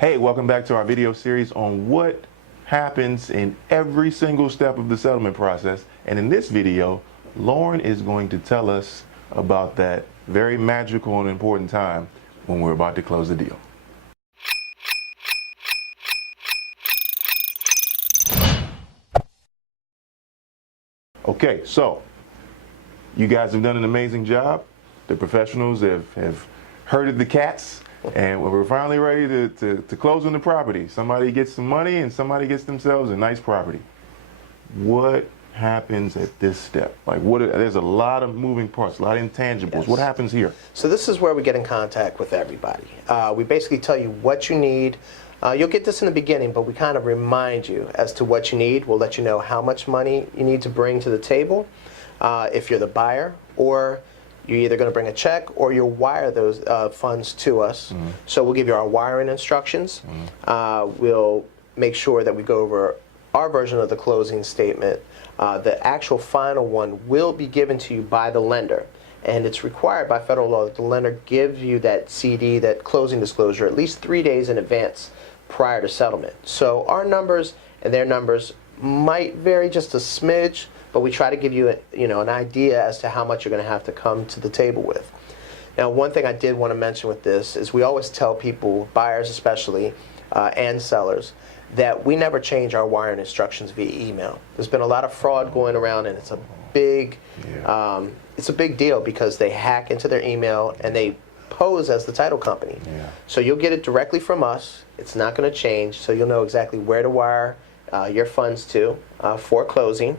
Hey, welcome back to our video series on what happens in every single step of the settlement process. And in this video, Lorn is going to tell us about that very magical and important time when we're about to close the deal. Okay, so you guys have done an amazing job. The professionals have herded the cats, and we're finally ready to close on the property. Somebody gets some money and somebody gets themselves a nice property. What happens at this step? Like, there's a lot of moving parts, a lot of intangibles. Yes. What happens here? So this is where we get in contact with everybody. We basically tell you what you need. You'll get this in the beginning, but we kind of remind you as to what you need. We'll let you know how much money you need to bring to the table if you're the buyer, or you're either going to bring a check or you'll wire those funds to us. Mm-hmm. So we'll give you our wiring instructions. Mm-hmm. We'll make sure that we go over our version of the closing statement. The actual final one will be given to you by the lender. And it's required by federal law that the lender gives you that CD, that closing disclosure, at least 3 days in advance prior to settlement. So our numbers and their numbers might vary just a smidge, but we try to give you an idea as to how much you're going to have to come to the table with. Now, one thing I did want to mention with this is we always tell people, buyers especially, and sellers, that we never change our wiring instructions via email. There's been a lot of fraud going around, and it's a big deal because they hack into their email and they pose as the title company. Yeah. So you'll get it directly from us. It's not going to change, so you'll know exactly where to wire your funds to for closing,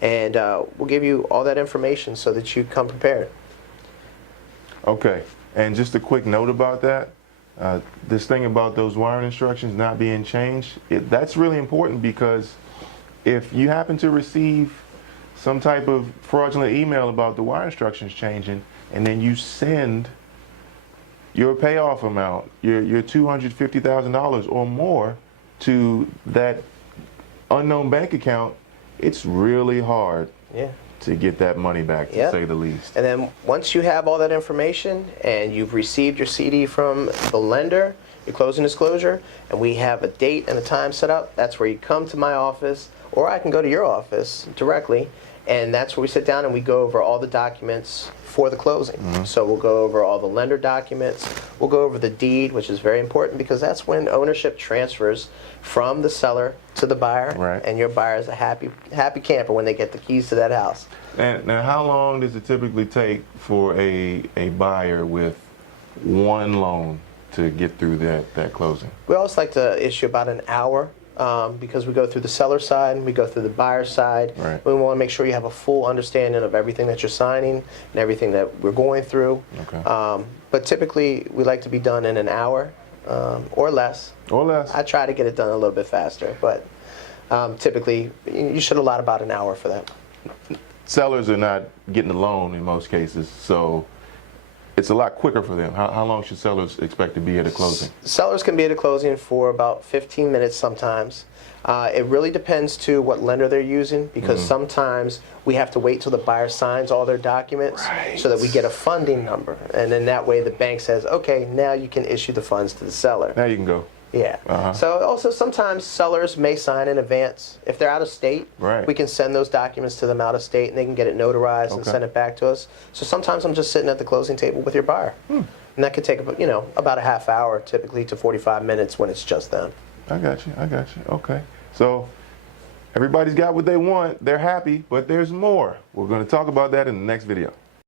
and we'll give you all that information so that you come prepared. Okay, and just a quick note about that. This thing about those wiring instructions not being changed, that's really important, because if you happen to receive some type of fraudulent email about the wire instructions changing, and then you send your payoff amount, your $250,000 or more, to that unknown bank account, it's really hard to get that money back, to say the least. And then once you have all that information and you've received your CD from the lender, your closing disclosure, and we have a date and a time set up, that's where you come to my office, or I can go to your office directly, and that's where we sit down and we go over all the documents for the closing. Mm-hmm. So we'll go over all the lender documents. We'll go over the deed, which is very important because that's when ownership transfers from the seller to the buyer, right. And your buyer is a happy camper when they get the keys to that house. And now, how long does it typically take for a buyer with one loan to get through that closing? We always like to issue about an hour. Because we go through the seller side and we go through the buyer side. Right. We want to make sure you have a full understanding of everything that you're signing and everything that we're going through. Okay. But typically we like to be done in an hour or less. Or less. I try to get it done a little bit faster, but typically you should allot about an hour for that. Sellers are not getting a loan in most cases, so it's a lot quicker for them. How long should sellers expect to be at a closing? Sellers can be at a closing for about 15 minutes sometimes. It really depends to what lender they're using, because sometimes we have to wait till the buyer signs all their documents so that we get a funding number. And then that way the bank says, okay, now you can issue the funds to the seller. Now you can go. Yeah. So also sometimes sellers may sign in advance. If they're out of state, we can send those documents to them out of state and they can get it notarized and send it back to us. So sometimes I'm just sitting at the closing table with your buyer. And that could take about a half hour typically to 45 minutes when it's just them. I got you. Okay. So everybody's got what they want. They're happy, but there's more. We're going to talk about that in the next video.